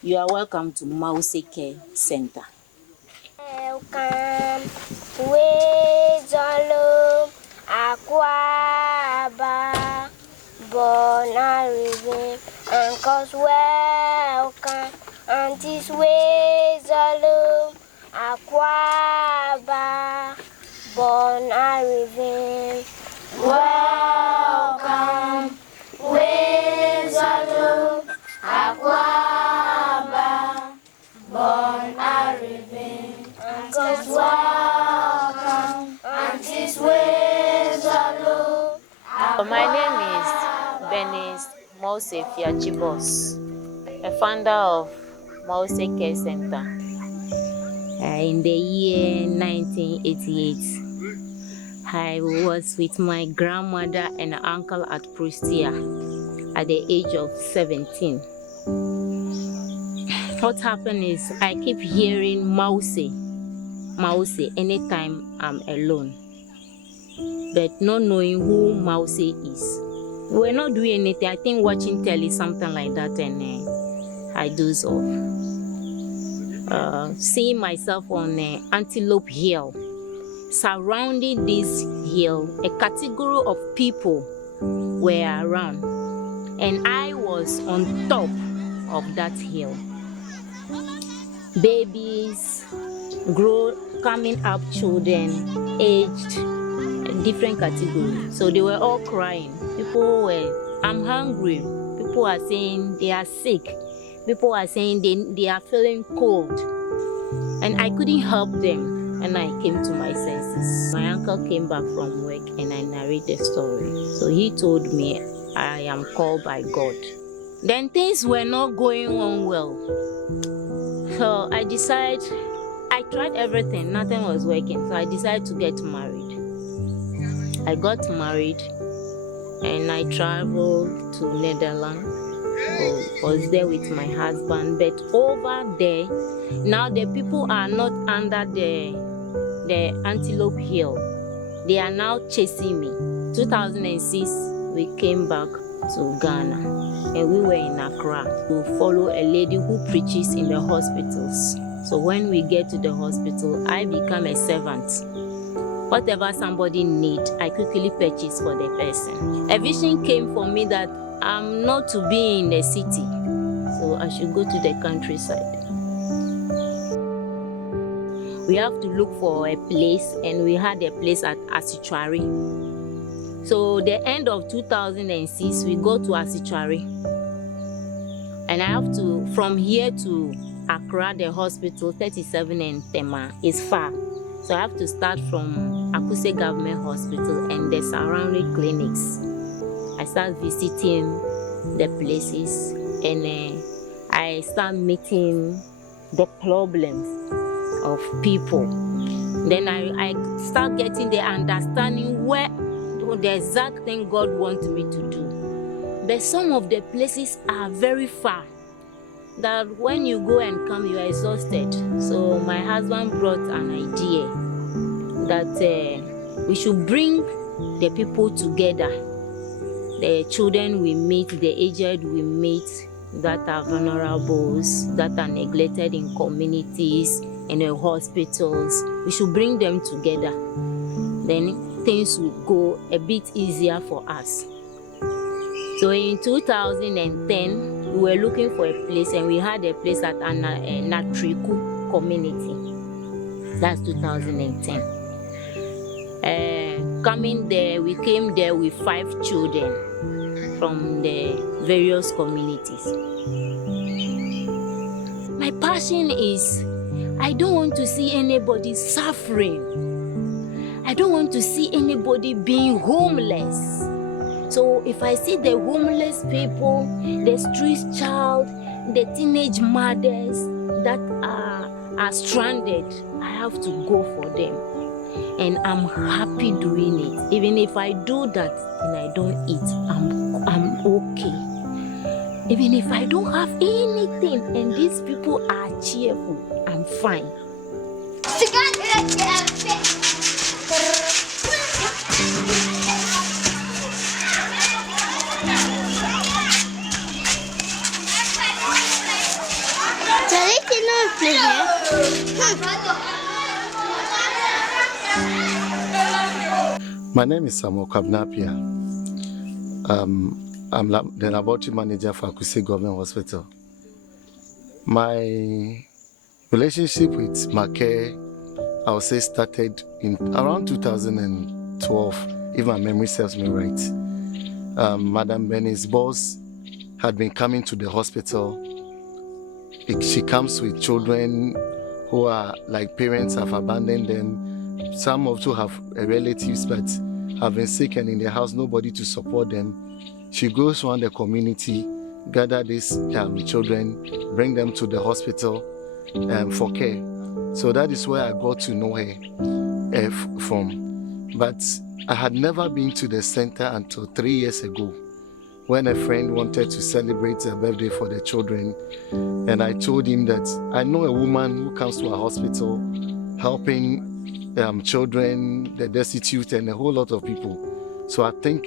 You are welcome to Mawuse Care Center. Welcome, Wezalo, Aquaba, Bonarive, Uncle's welcome, Auntie's Wezalo, Aquaba, Bonarive. Welcome, Wezalo, Aquaba, Bonarive. Uncle's welcome, Auntie's Wezalo. My name is Mawuse Fiachibos, a founder of Mawuse Care Center. In the year 1988, I was with my grandmother and uncle at Prestia at the age of 17. What happened is I keep hearing Mawuse anytime I'm alone, but not knowing who Mawuse is. We were not doing anything, I think watching telly, something like that, and I doze off. Seeing myself on Antelope Hill, surrounding this hill, a category of people were around, and I was on top of that hill. Babies, coming up children, aged, different categories. So they were all crying. People were, I'm hungry. People are saying they are sick. People are saying they are feeling cold. And I couldn't help them. And I came to my senses. My uncle came back from work and I narrated the story. So he told me I am called by God. Then things were not going on well. So I tried everything, nothing was working. So I decided to get married. I got married and I traveled to Netherlands. Was there with my husband, but over there, now the people are not under the Antelope Hill. They are now chasing me. 2006, we came back to Ghana and we were in Accra to follow a lady who preaches in the hospitals. So when we get to the hospital, I become a servant. Whatever somebody needs, I quickly purchase for the person. A vision came for me that I'm not to be in the city, so I should go to the countryside. We have to look for a place, and we had a place at Asichwari. So the end of 2006, we go to Asichwari. And I have to, from here to Accra, the hospital, 37 and Tema, is far. So I have to start from Akuse Government Hospital and the surrounding clinics. I start visiting the places and I start meeting the problems of people. Then I start getting the understanding where the exact thing God wants me to do. But some of the places are very far, that when you go and come, you are exhausted. So my husband brought an idea that we should bring the people together. The children we meet, the aged we meet, that are vulnerables, that are neglected in communities, in the hospitals. We should bring them together. Then things will go a bit easier for us. So in 2010, we were looking for a place and we had a place at Natriku community. That's 2010. Coming there, we came there with 5 children from the various communities. My passion is, I don't want to see anybody suffering. I don't want to see anybody being homeless. So if I see the homeless people, the street child, the teenage mothers that are stranded, I have to go for them. And I'm happy doing it. Even if I do that and I don't eat, I'm okay. Even if I don't have anything and these people are cheerful, I'm fine. My name is Samuel Kabnapia. I'm the laboratory manager for Akuse Government Hospital. My relationship with Make, I would say, started in around 2012, if my memory serves me right. Madam Benny's boss had been coming to the hospital. She comes with children who are like parents have abandoned them. Some also have relatives but have been sick and in their house, nobody to support them. She goes around the community, gather these children, bring them to the hospital for care. So that is where I got to know her from. But I had never been to the center until 3 years ago, when a friend wanted to celebrate a birthday for the children. And I told him that I know a woman who comes to our hospital helping children, the destitute, and a whole lot of people. So I think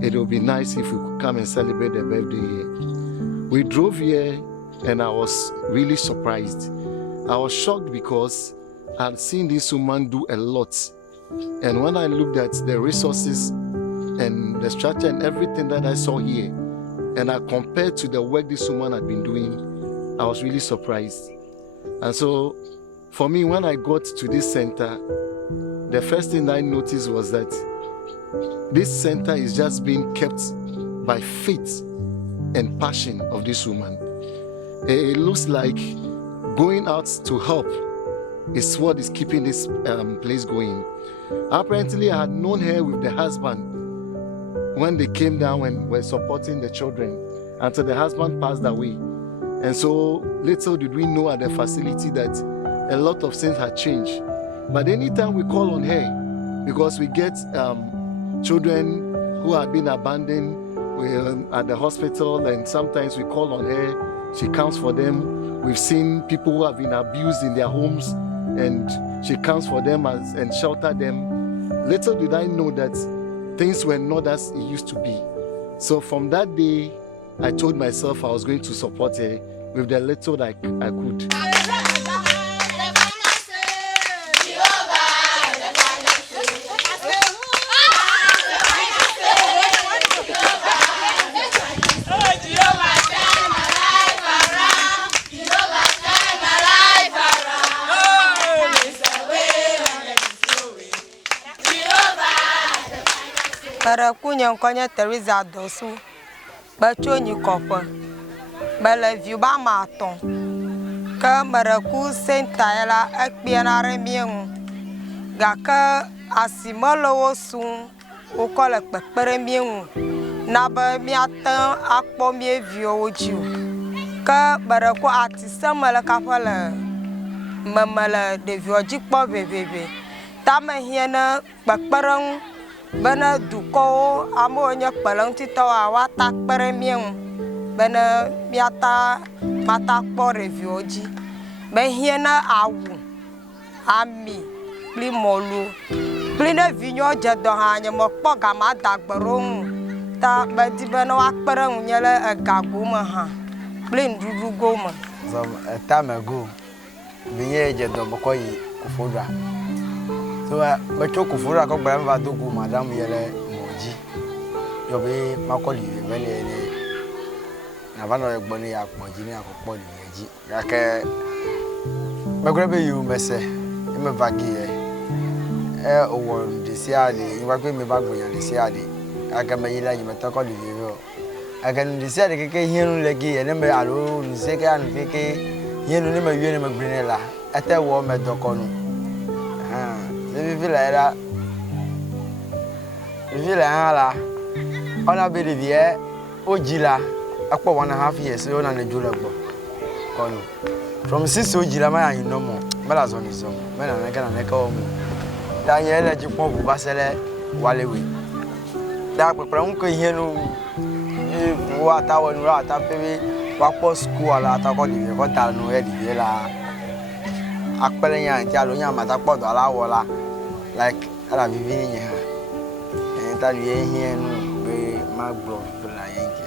it would be nice if we could come and celebrate the birthday here. We drove here and I was really surprised. I was shocked because I had seen this woman do a lot. And when I looked at the resources and the structure and everything that I saw here, and I compared to the work this woman had been doing, I was really surprised. And so, for me, when I got to this center, the first thing I noticed was that this center is just being kept by faith and passion of this woman. It looks like going out to help is what is keeping this place going. Apparently, I had known her with the husband when they came down and were supporting the children until the husband passed away. And so little did we know at the facility that a lot of things had changed. But anytime we call on her, because we get children who had been abandoned at the hospital, and sometimes we call on her, she comes for them. We've seen people who have been abused in their homes, and she comes for them and shelter them. Little did I know that things were not as it used to be. So from that day, I told myself I was going to support her with the little that I could. Para kunyan konya Teresa dosu ba choni kopa ba la viu ba maton ka maraku senta ela akpiana remienu ga ka asimolo wosun o kola pepere mienu na ba miatan akpo mie viu ojiu ka maraku atisamala kapala mamala de viu ojikpo bebebe tamahiena pepere bana duko amonya palang titawa wata peremieng bana miata mata po revioji behiena awu ami pli molu pli na vinyo jado hanya mo po gama dagbarong ta badi bana wa pereng nyele agagu ma ha pli ndudu goma some time ago binye jado mokoyi kufura. So but you could for a couple of do Madame Yele Moji. You'll be Macaulay, very Navano Bonnie at Mojina for Pony. Like Magrabe, you may say, I'm a baggy. Or the Siadi, you are going me back with the Siadi. I can make like you talk on the I can decide to get here like a number alone, second, Vicky, here no name of Unima Brunella. At that warm at Docon. If you feel like that, if you like that, on a bit of year, Ojila, upper 1.5 years, so on a julabo. From 6 Ojila, you know more. Bellas on his own, men and I can make home. Daniel, you pop Basile, Wally. That will probably hear no what I would write up, baby, what school at a body, what I know, Eddie. Akpelenya ntialonya matakpodo alawola like ala vivini nya and that we here no be magbo la yenke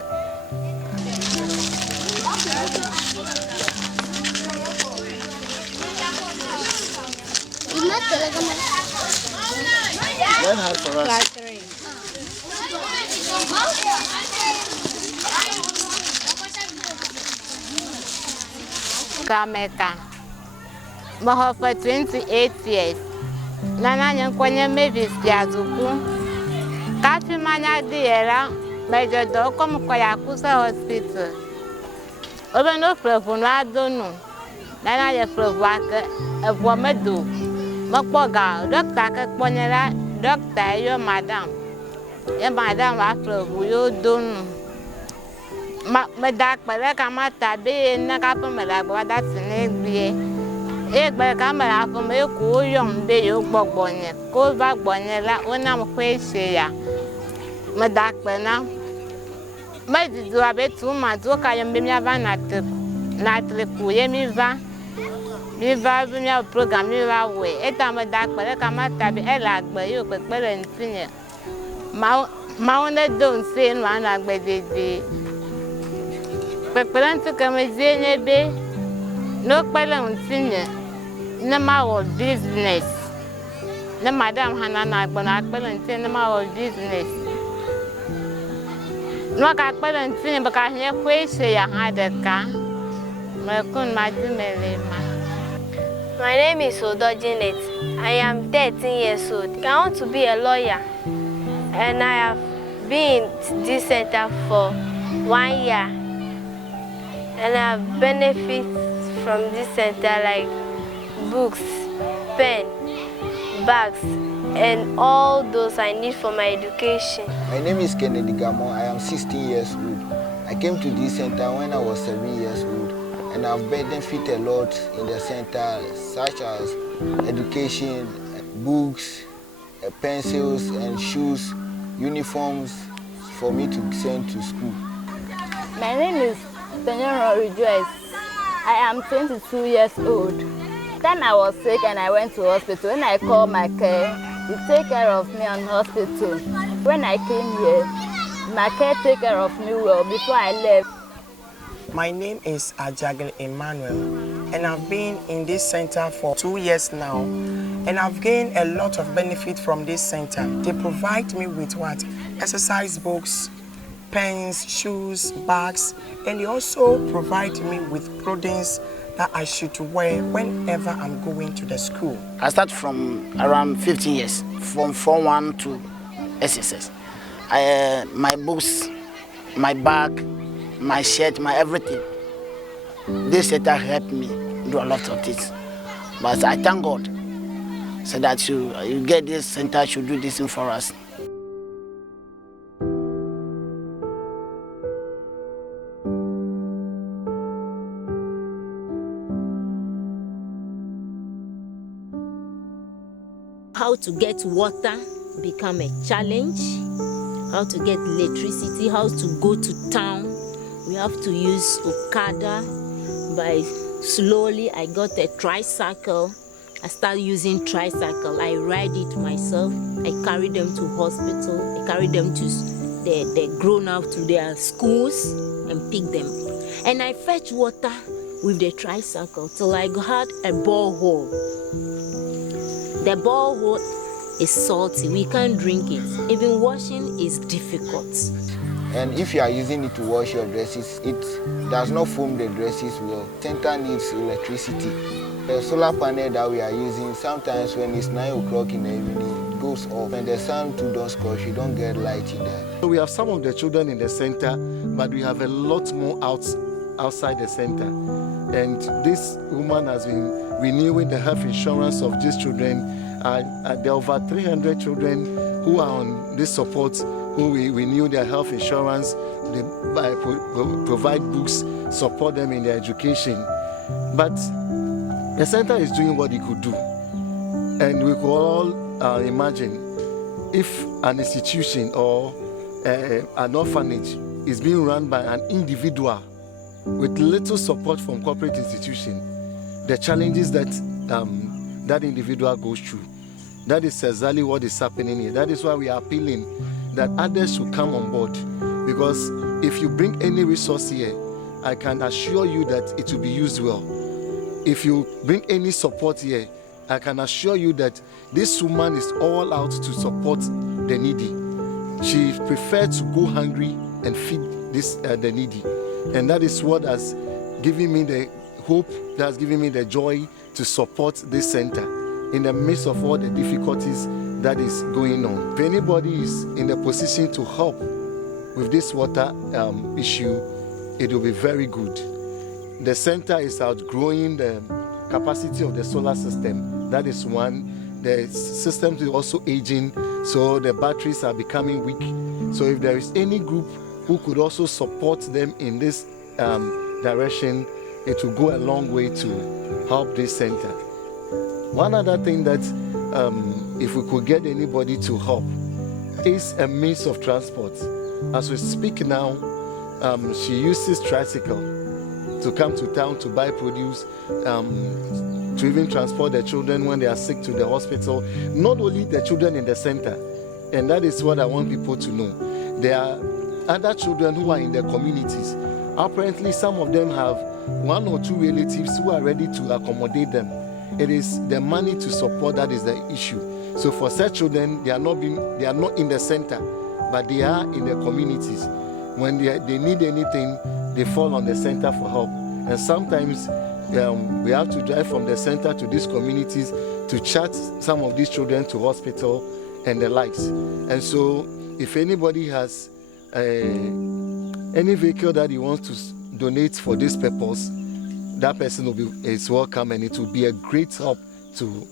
Learn hard for us. Class 3. Kameka. But for 28 years. Nana Yankwanya Mavis Yazuku. Kafi Manya Diera, Major Dokom Koyakusa Hospital. Over no problem, I don't know. Nana Yafrovaka, a Wamadu. Mokboga, Doctor Ponera, Doctor, your madam. Your madam after you don't. Madak, Malakamata, be in Nakapamela, that's an egg. Egg by camera from a cool young day, you bog bonnet, cold back bonnet, when I'm crazy. Madak, now. Mas do a bit too much, look I am being a van at the night, Miva. Miva, when you program me away. A time a dark, but I come out to be a lag, but you could better and senior. Mounted don't say one like by the but to come with Zene, no balance senior, no more business. No, Madame Hannah, but I balance in the more business. No, I couldn't see because here crazy I had a car. My name is Odo Janet. I am 13 years old. I want to be a lawyer. And I have been in this center for 1 year. And I have benefits from this center like books, pen, bags, and all those I need for my education. My name is Kennedy Gamo. I am 16 years old. I came to this center when I was 7 years old, and I've benefited a lot in the center, such as education, books, pencils and shoes, uniforms for me to send to school. My name is Daniel Rejoice. I am 22 years old. Then I was sick and I went to hospital. When I called my care, he take care of me on hospital. When I came here, my care take care of me well before I left. My name is Ajagle Emmanuel, and I've been in this center for 2 years now, and I've gained a lot of benefit from this center. They provide me with what? Exercise books, pens, shoes, bags, and they also provide me with clothing that I should wear whenever I'm going to the school. I start from around 15 years, from Form 1 to SSS. My books, my bag, my shirt, my everything. This center helped me do a lot of things. But I thank God so that you get this center should do this thing for us. How to get water become a challenge, how to get electricity, how to go to town. We have to use Okada. By slowly I got a tricycle. I started using tricycle. I ride it myself. I carry them to hospital. I carry them to the grown up to their schools and pick them. And I fetch water with the tricycle till I had a borehole. The borehole is salty. We can't drink it. Even washing is difficult. And if you are using it to wash your dresses, it does not foam the dresses well. Center needs electricity. The solar panel that we are using, sometimes when it's 9 o'clock in the evening, it goes off. And the sun too don't scorch, you don't get light in there. So we have some of the children in the center, but we have a lot more outside the center. And this woman has been renewing the health insurance of these children. There are over 300 children who are on this support, who we renew their health insurance, they provide books, support them in their education. But the center is doing what it could do. And we could all imagine if an institution or an orphanage is being run by an individual with little support from corporate institution, the challenges that that individual goes through. That is exactly what is happening here. That is why we are appealing that others should come on board. Because if you bring any resource here, I can assure you that it will be used well. If you bring any support here, I can assure you that this woman is all out to support the needy. She preferred to go hungry and feed the needy. And that is what has given me the hope, that has given me the joy to support this center in the midst of all the difficulties that is going on. If anybody is in the position to help with this water issue, it will be very good. The center is outgrowing the capacity of the solar system. That is one. The system is also aging, so the batteries are becoming weak. So if there is any group who could also support them in this direction, it will go a long way to help this center. One other thing that if we could get anybody to help is a means of transport. As we speak now, she uses tricycle to come to town to buy produce, to even transport the children when they are sick to the hospital. Not only the children in the center, and that is what I want people to know. There are other children who are in the communities. Apparently, some of them have 1 or 2 relatives who are ready to accommodate them. It is the money to support that is the issue. So for such children, they are not in the center, but they are in the communities. When they need anything, they fall on the center for help. And sometimes we have to drive from the center to these communities to chat some of these children to hospital and the likes. And so if anybody has any vehicle that he wants to donate for this purpose, that person is welcome, and it will be a great help to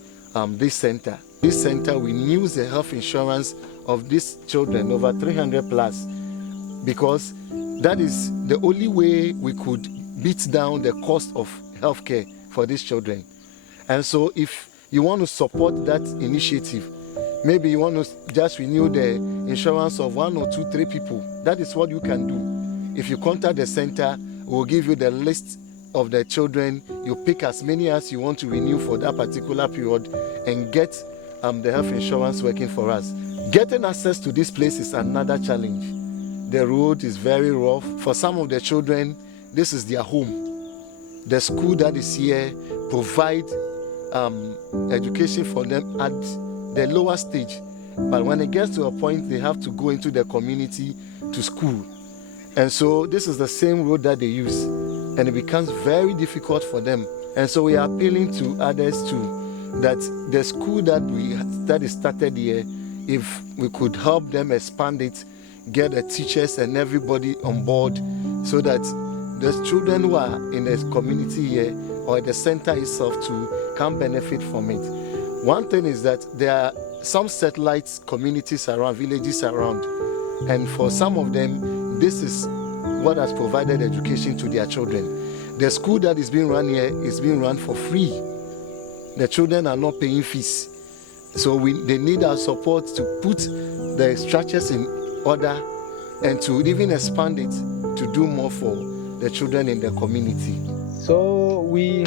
this center. This center renews the health insurance of these children, over 300 plus, because that is the only way we could beat down the cost of healthcare for these children. And so if you want to support that initiative, maybe you want to just renew the insurance of 1 or 2, 3 people, that is what you can do. If you contact the center, we'll give you the list of the children. You pick as many as you want to renew for that particular period and get the health insurance working for us. Getting access to this place is another challenge. The road is very rough. For some of the children, this is their home. The school that is here provide education for them at the lower stage. But when it gets to a point, they have to go into the community to school. And so this is the same road that they use. And it becomes very difficult for them. And so we are appealing to others too, that the school that is started here, if we could help them expand it, get the teachers and everybody on board, so that the children who are in the community here or the center itself too can benefit from it. One thing is that there are some satellite communities around, villages around, and for some of them, this is what has provided education to their children. The school that is being run here is being run for free. The children are not paying fees. So they need our support to put the structures in order and to even expand it to do more for the children in the community. So we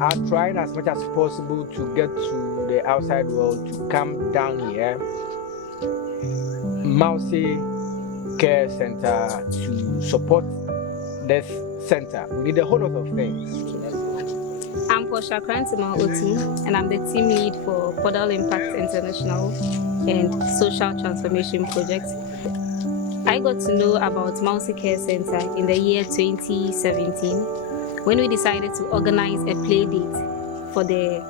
are trying as much as possible to get to the outside world to come down here. Mawuse Care Center to support this center. We need a whole lot of things. I'm Portia Mawuse, and I'm the team lead for Podal Impact International and Social Transformation Project. I got to know about Mawuse Care Center in the year 2017 when we decided to organize a play date for the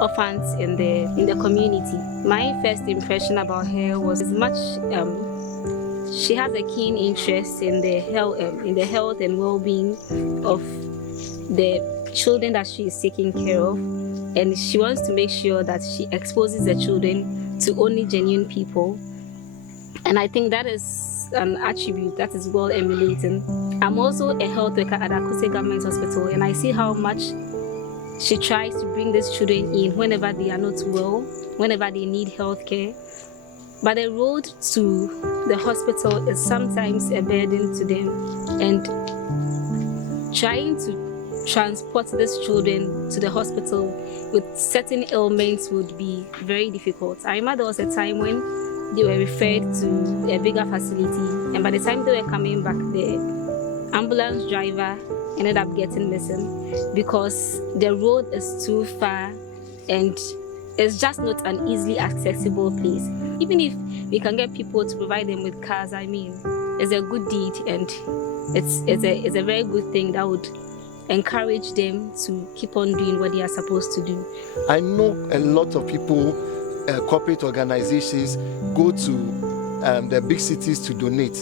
orphans in the community. My first impression about her was much. She has a keen interest in the health and well-being of the children that she is taking care of, and she wants to make sure that she exposes the children to only genuine people. And I think that is an attribute that is well emulating. I'm also a health worker at Akuse Government Hospital, and I see how much she tries to bring these children in whenever they are not well, whenever they need health care. But the road to the hospital is sometimes a burden to them, and trying to transport these children to the hospital with certain ailments would be very difficult. I remember there was a time when they were referred to a bigger facility, and by the time they were coming back, the ambulance driver ended up getting missing because the road is too far and it's just not an easily accessible place. Even if we can get people to provide them with cars, I mean, it's a good deed, and it's a very good thing that would encourage them to keep on doing what they are supposed to do. I know a lot of people, corporate organizations, go to the big cities to donate,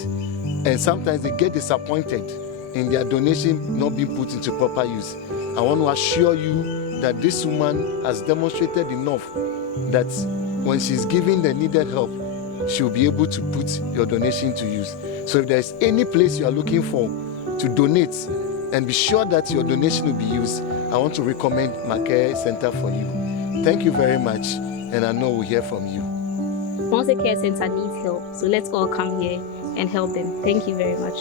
and sometimes they get disappointed in their donation not being put into proper use. I want to assure you that this woman has demonstrated enough that when she's giving the needed help, she'll be able to put your donation to use. So if there's any place you are looking for to donate and be sure that your donation will be used, I want to recommend Mawuse Center for you. Thank you very much, and I know we'll hear from you. Mawuse Care Center needs help, so let's all come here and help them. Thank you very much.